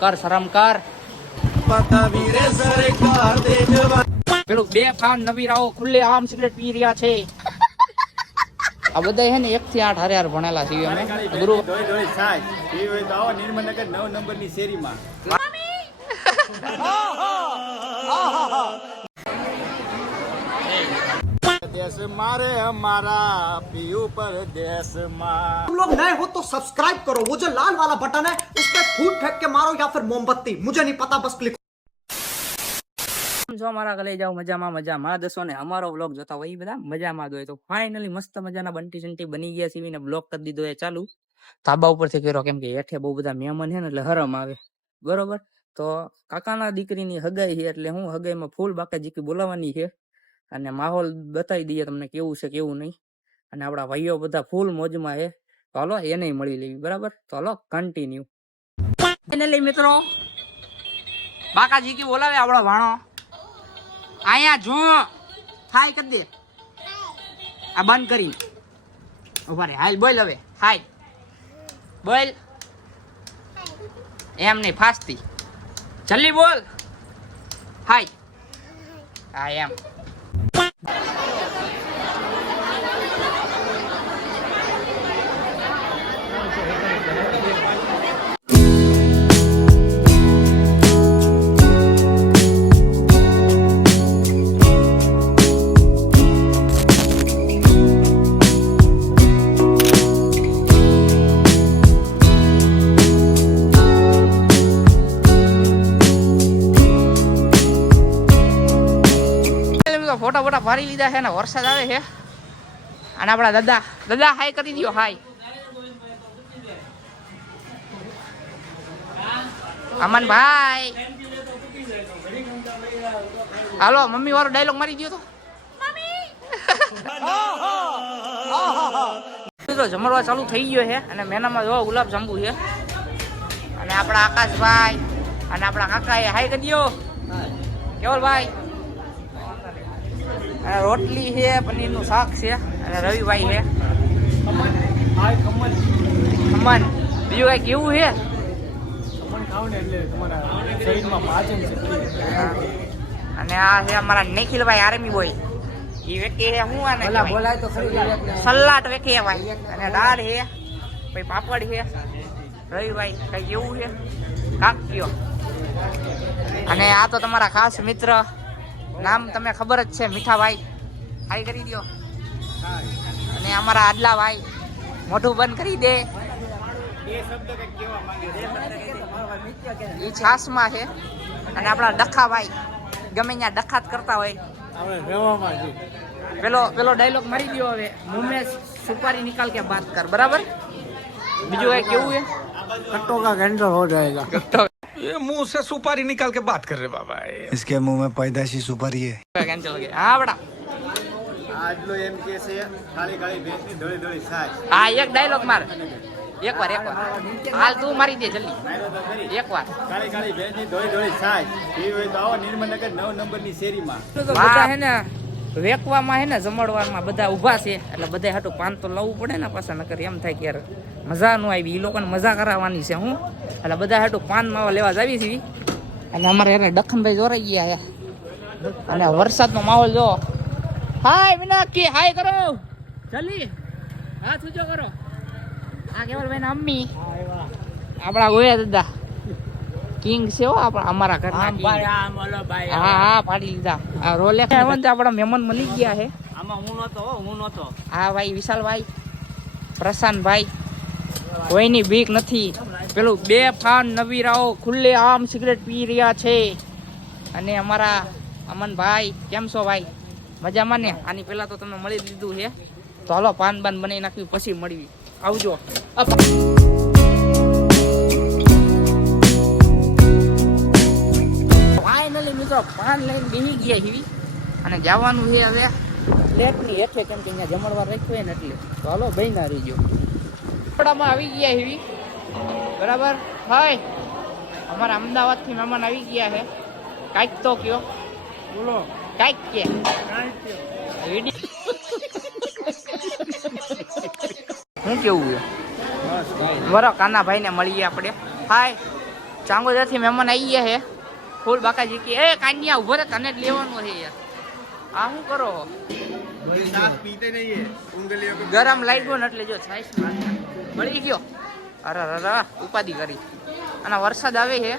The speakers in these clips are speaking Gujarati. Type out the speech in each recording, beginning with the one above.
શરમ કર. પેલું 2 ફાન નવીરાઓ ખુલ્લે આમ સિગરેટ પી રહ્યા છે. આ બધા હે ને 1 થી 8 હારે ભણેલા છીએ અમે. ગુરુ ધોઈ છાય એ હોય તો આવો નિર્મલનગર 9 નંબરની શેરીમાં. देश मारे हमारा पीयू पर देश मार. तुम लोग नए हो तो सब्सक्राइब करो, वो जो लाल वाला बटन है उस पे फूट फेंक के मारो या फिर मोमबत्ती, मुझे नहीं पता, बस क्लिक. જો મારા ગલે જાવ મજામાં દસો ને અમારો વ્લોગ જોતા હોય બધા મજામાં હોય તો ફાઇનલી મસ્ત મજાના બંટી સંટી બની ગયા સીવીને બ્લોગ કરી દીધો એ ચાલુ ધાબા ઉપરથી કર્યો કેમ કે હેઠે બહુ બધા મહેમાન છે ને એટલે હરમ આવે બરોબર. તો કાકાના દીકરીની હગાઈ છે એટલે હું હગાઈમાં ફૂલ બાકાજીકી બોલાવવાની છે અને માહોલ બતાવી દઈએ તમને કેવું છે કેવું નહીં. અને આપણા ભાઈઓ બધા ફૂલ મોજમાં છે તો હાલો એને મળી લેવી બરાબર. તો હાલો કન્ટિન્યુ. ફાઇનલી મિત્રો બાકાજીકી બોલાવે આપણો ભાણો આયા જો હાય કરી દે આ બંધ કરી ઉભા રે. હાલ બોલ હવે હાય બોલ એમ નહીં ફાસ્ટી જલ્દી બોલ હાય હા એમ. ફોટા ફોટા ભરી લીધા છે ને વરસાદ આવે છે અને આપણા દાદા હાય કરી દો હાય. અમનભાઈ હાલો મમ્મી વાળો ડાયલોગ મારી દો તો. જમણવા ચાલુ થઈ ગયો છે અને મેનામાં જો ગુલાબ જાંબુ છે અને આપણા આકાશભાઈ અને આપણા કાકા એ હાય કરી દો કેવલભાઈ. અને રોટલી છે પનીરનું શાક છે અને રવિભાઈ છે ખમણ. બીજું કઈ કેવું છે અને આ છે અમારા નિખિલભાઈ આર્મી બોય એ વેકી છે હું આને સલાડ વેકી ભાઈ અને દાળ છે પછી પાપડ છે. રવિભાઈ કઈ કેવું છે કાક કયો. અને આ તો તમારા ખાસ મિત્ર નામ તમને ખબર જ છે મીઠાભાઈ હાઈ કરી દો. અને અમારા આડલા ભાઈ મોઢું બંધ કરી દે એ છાસમાં છે. અને આપણા ડખાભાઈ ગમે ત્યાં ડખાત કરતા હોય પેલો ડાયલોગ મારી દો હવે મુંહ મેં સુપારી નિકાલ કે બાત કર બરાબર. બીજું કઈ કેવું છે कट्टों का कैंसर हो जाएगा. ये मुंह से सुपारी निकाल के बात कर रहे बाबा. इसके मुंह में पैदाशी सुपारी है. કેન્સલ થઈ હા બડા આજલો એમ કે છે કાળી કાળી ભેંસની ધોળી ધોળી છાય. હા એક ડાયલોગ માર એકવાર હાલ તું મારી દે જલ્દી એકવાર. કાળી કાળી ભેંસની ધોળી ધોળી છાય એ હોય તો આવો નિર્મલનગર 9 નંબરની શેરીમાં. બધા હે ને વેકવામાં હે ને જમણવારમાં બધા ઊભા છે એટલે બધા હાટું પાન તો લાવવું પડે ને પાછા નકર એમ થાય કે યાર મજા ન આવી. એ લોકોને મજા કરાવવાની છે હું એટલે બધા હાટું પાન માવા લેવા જાવી છે. અને અમારે એને દખનભાઈ જોરાઈ ગયા અને વરસાદનો માહોલ જો. હાય વિનાકી હાય કરો જલ્દી હાથ ઊંચો કરો. આ કેવલભાઈ ના અમ્મી આપણા ગોયા દાદા કિંગ છે હો આપણા અમારા ઘરના. હા પાડી લીધા. આ રોલેક્સ આપણા મહેમાન મળી ગયા છે. આમાં હું નતો. હા ભાઈ વિશાલભાઈ પ્રશાંતભાઈ કોઈની બીક નથી. પેલું 2 ફાન નવીરાઓ ખુલ્લે આમ સિગરેટ પી રહ્યા છે. અને અમારા અમનભાઈ કેમ છો ભાઈ મજામાં ને. આની પેલા તો તમને મળી લીધું છે તો હાલો પાન બાન બનાવી નાખ્યું પછી મળવી આવજો. ફાઇનલી મિત્રો પાન લઈને બેસી ગયા હીવી અને જવાનું છે હવે પ્લેટની હેઠે કેમ કે અહીંયા જમણવાર રાખ્યું હોય ને એટલે તો હાલો ભાઈ ના રહીજો. કપડામાં આવી ગયા હીવી બરાબર. હાય અમારા અમદાવાદથી મહેમાન આવી ગયા છે. કાંઈક તો કયો બોલો કાંઈક કે શું કેવું છે બરો કાનાભાઈ ને મળીએ આપણે. હાય ચાંગોદરથી મહેમાન આવી ગયા છે ફૂલ બાકાજી કે એ કાન્યા ઉભો રે તને જ લેવાનું છે યાર આ શું કરો ગરમ લાગ્યો ને એટલે જો છાશ મળી ગયો અરે અરે ઉપાધિ કરી અને વરસાદ આવે છે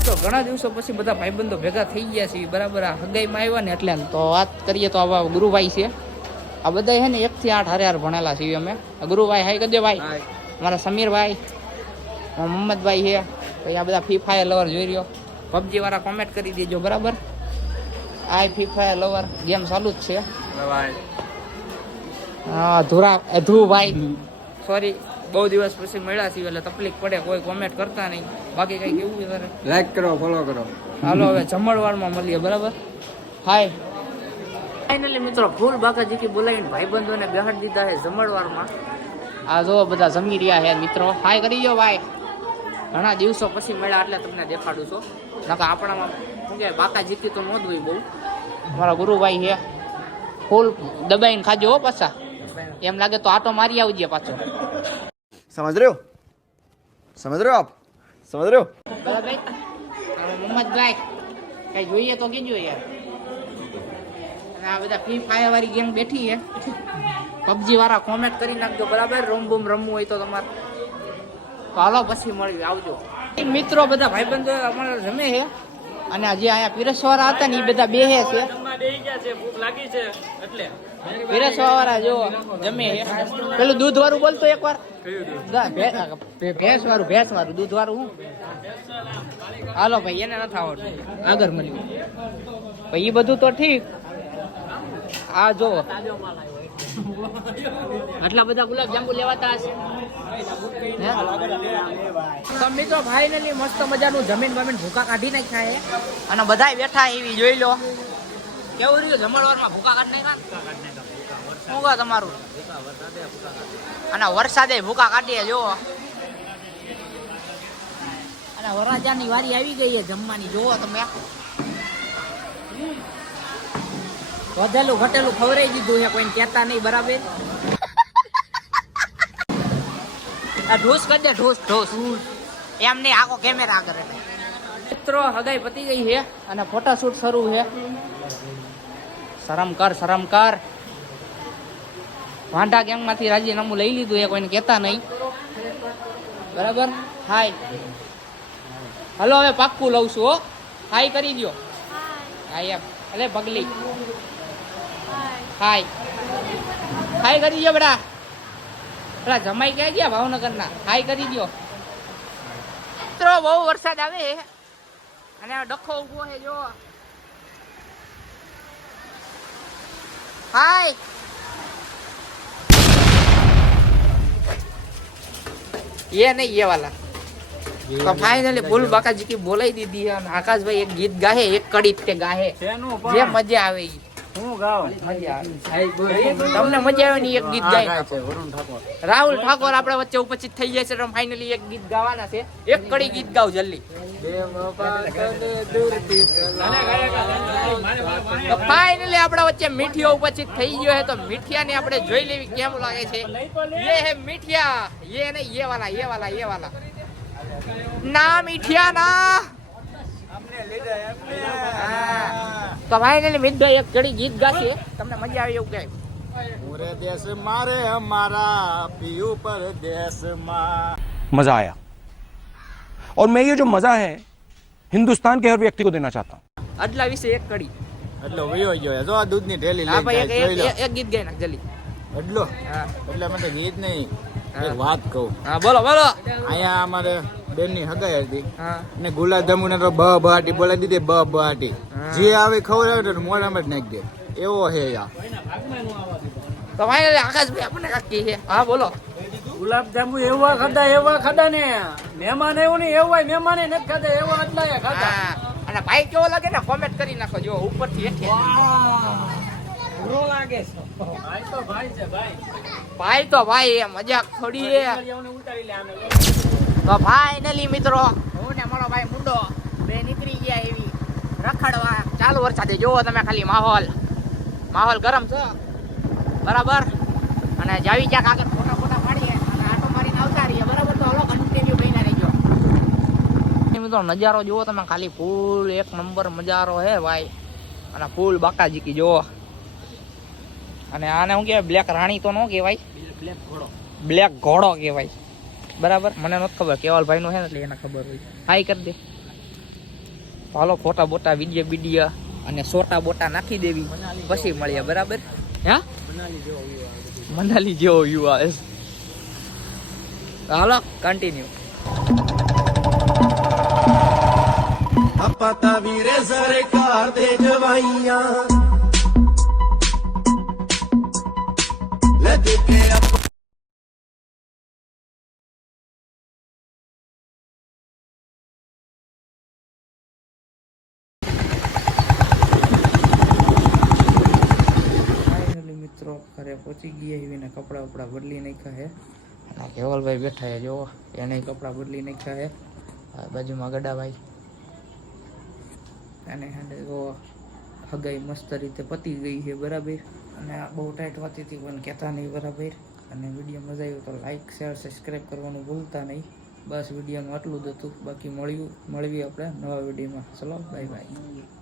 તો ઘણા દિવસો પછી બધા ભાઈબંધો ભેગા થઈ ગયા છે બરાબર આ હગાઈમાં આવ્યા ને એટલે તો વાત કરીએ તો આવા ગુરુભાઈ છે આ બધા છે ને 1 થી 8 હારે ભણેલા છીએ અમે ગુરુભાઈ હાઈ કદે ભાઈ મારા સમીરભાઈ મોહમ્મદભાઈ છે પછી આ બધા ફ્રી ફાયર લવર જોઈ રહ્યો પબજી વાળા કોમેન્ટ કરી દેજો બરાબર આ ફ્રી ફાયર લવર ગેમ ચાલુ જ છે હા ધ્રુવભાઈ સોરી બહુ દિવસ પછી મળ્યા છીએ એટલે તકલીફ પડે કોઈ કોમેન્ટ કરતા નહીં બાકી કઈ કેવું છે લાઈક કરો ફોલો કરો હાલો હવે જમણવારમાં મળીએ બરાબર હાય ફાઇનલી મિત્રો ફૂલ બાકાજી કી બોલાવીને ભાઈબંધોને બેહાડી દીધા છે જમણવારમાં આ જો બધા જમી રહ્યા છે મિત્રો હાય કરી દો ભાઈ ઘણા દિવસો પછી મળ્યા એટલે તમને દેખાડું છું નકા આપણામાં શું કે બાકાજી કી તો ન જ હોય બહુ મારા ગુરુભાઈ છે ફૂલ દબાઈને ખાજો હો પાછા એમ લાગે તો આટો મારી આવજે પાછો સમજ રહ્યો આપ સમજ રહ્યો બરાબર મોહમ્મદભાઈ કઈ જોઈએ તો કીજો યાર અને આ બધા ફ્રી ફાયર વાળી ગેમ બેઠી છે પબજી વાળા કોમેન્ટ કરી નાખજો બરાબર રોમ બૂમ રમવું હોય તો તમારે તો હાલો પછી મળ્યું આવજો મિત્રો બધા ભાઈબંધો અમારા જમે છે અને જે અહીંયા પીરસવાળા હતા ને એ બધા બેહે છે પીરસવાળા જો જમે છે પેલું દૂધ વાળું બોલતો એકવાર ભેંસ વાળું દૂધ વાળું હું હાલો ભાઈ એને નથી આવડતું આગળ મળ્યું ભાઈ એ બધું તો ઠીક આ જો આટલા બધા ગુલાબ જાંબુ લેવાતા હશે તો મિત્રો ફાઇનલી મસ્ત મજાનું જમીન બમીન ભૂકા કાઢી નાખ્યા છે અને બધા બેઠા એવી જોઈ લો કેવું રહ્યું જમણવારમાં ભૂકા કાઢી નાખ્યા શું કહો તમારું અને વરસાદે ભૂકા કાઢીએ જો અને વરરાજાની વારી આવી ગઈ છે જમવાની જોવો તમે વધેલું ઘટેલું ખવડાવી દીધું છે કોઈને કહેતા નહીં બરાબર આ ઢોસ કરી દે ઢોસ એમ નહીં આખો કેમેરા આગળ મિત્રો હગાઈ પતી ગઈ છે અને ફોટોશૂટ શરૂ છે શરમ કર વાંઢા ગેંગમાંથી રાજીનામું લઈ લીધું છે કોઈને કહેતા નહીં બરાબર હાય હલો હવે પાક્કું લઉં છું હો હાય કરી દો હાય એમ અલે પગલી હાય કરી દો બેટા પેલા જમાઈ ક્યાં ગયા ભાવનગરના હાય કરી દો મિત્રો બહુ વરસાદ આવે અને ડખો ઉભો છે જો હાય ये नहीं ये वाला तो फाइनली फूल बाकाजी की बोलाई दीदी है आकाश भाई एक गीत गाहे एक कड़ी ते गाहे जे मजा आवे હું ગાવ મજા આવે તમને મજા આવે ને એક ગીત ગાય રાહુલ ઠાકોર આપણા વચ્ચે ઉપસ્થિત થઈ જાય છે તો ફાઇનલી એક ગીત ગાવાના છે એક કડી ગીત ગાવ જલ્દી તો ફાઇનલી આપણા વચ્ચે મીઠિયો ઉપસ્થિત થઈ ગયો છે તો મીઠિયાને આપણે જોઈ લેવી કેમ લાગે છે ये है મીઠિયા ये नहीं ये वाला ना મીઠિયા ના તો ફાઇનલી મિતભાઈ એક કડી ગીત ગાશે તમને મજા આવે એવું કહે પૂરે દેશ મારે અમારા પીયુ પર દેશ માં मजा आया और मैं ये जो मजा है हिंदुस्तान के हर व्यक्ति को देना चाहता हूँ અડલા વિશે એક કડી એટલો વયો ગયો જો આ દૂધની ઢેલી હા લઈ ભાઈ જાય એક ગીત ગાય નાખ જલ્દી એટલો હા એટલે મને ગીત નહીં એક વાત કહું હા બોલો અહીંયા અમારે બેનની હગાઈ હતી હા ને ગુલાબજાંબુ ને તો બહાટી બોલાવી દીધી બહાટી જે આવે ખબર આવે તો મોઢામાં જ નાખી દે એવો હે યાર તો ફાઇનલી આકાશભાઈ આપણને કાકી છે હા બોલો ગુલાબ જાંબુ એવા ખાધા ને મહેમાન એવું નહીં એવા મહેમાને નથી ખાધા એવા આટલા ખાધા હા અને ભાઈ કેવો લાગે ને કોમેન્ટ કરી નાખો જો ઉપરથી હેઠે લાગે છે ભાઈ તો ભાઈ એ મજાક થોડી છે તો ફાઇનલી મિત્રો હું ને મારો ભાઈ મુંડો બે નીકળી ગયા એવી રખડવા ચાલુ વરસાદે જોવો તમે ખાલી માહોલ ગરમ છે બરાબર અને જાવી ક્યાંક આગળ ફોટા પાડીએ અને આટો મારીને આવતા રહીએ બરાબર તો હલો કન્ટિન્યુ કહીને મિત્રો નજારો જુઓ તમે ખાલી, ફૂલ એક નંબર નજારો હે ભાઈ. અને ફૂલ બાકાજી જુઓ. અને આને શું કહેવાય? બ્લેક રાણી તો ન કહેવાય, બ્લેક ઘોડો કહેવાય. બરાબર, મને નથી ખબર, કેવલભાઈ નું છે ને એટલે એને ખબર હોય. હાઈ કરી દે. હાલો ફોટા બોટા વિડીયો બીડીયા અને સોટા બોટા નાખી દેવી, પછી મળીએ. બરાબર, હે મનાલી જેવો વ્યૂ આવે. હાલો કન્ટિન્યુ. આપતા વીરે સરકાર દે જવાઈયા લદ કે મિત્રો ઘરે પહોંચી ગયા એવીને કપડા બપડા બદલી નાખ્યા હે. અને કેવલભાઈ બેઠા હે, જો એને કપડા બદલી નાખ્યા હે. આ બાજુમાં ગડાભાઈ, અને હેન્ડે જો હગાઈ મસ્ત રીતે પતી ગઈ છે. બરાબર, અને આ બહુ ટાઈટ વાતી હતી પણ કહેતા નહીં. બરાબર, અને વિડીયો મજા આવ્યો તો લાઈક શેર સબસ્ક્રાઈબ કરવાનું ભૂલતા નહીં. બસ વિડીયોમાં આટલું જ હતું, બાકી મળીએ આપણે નવા વિડીયોમાં. ચલો બાય બાય.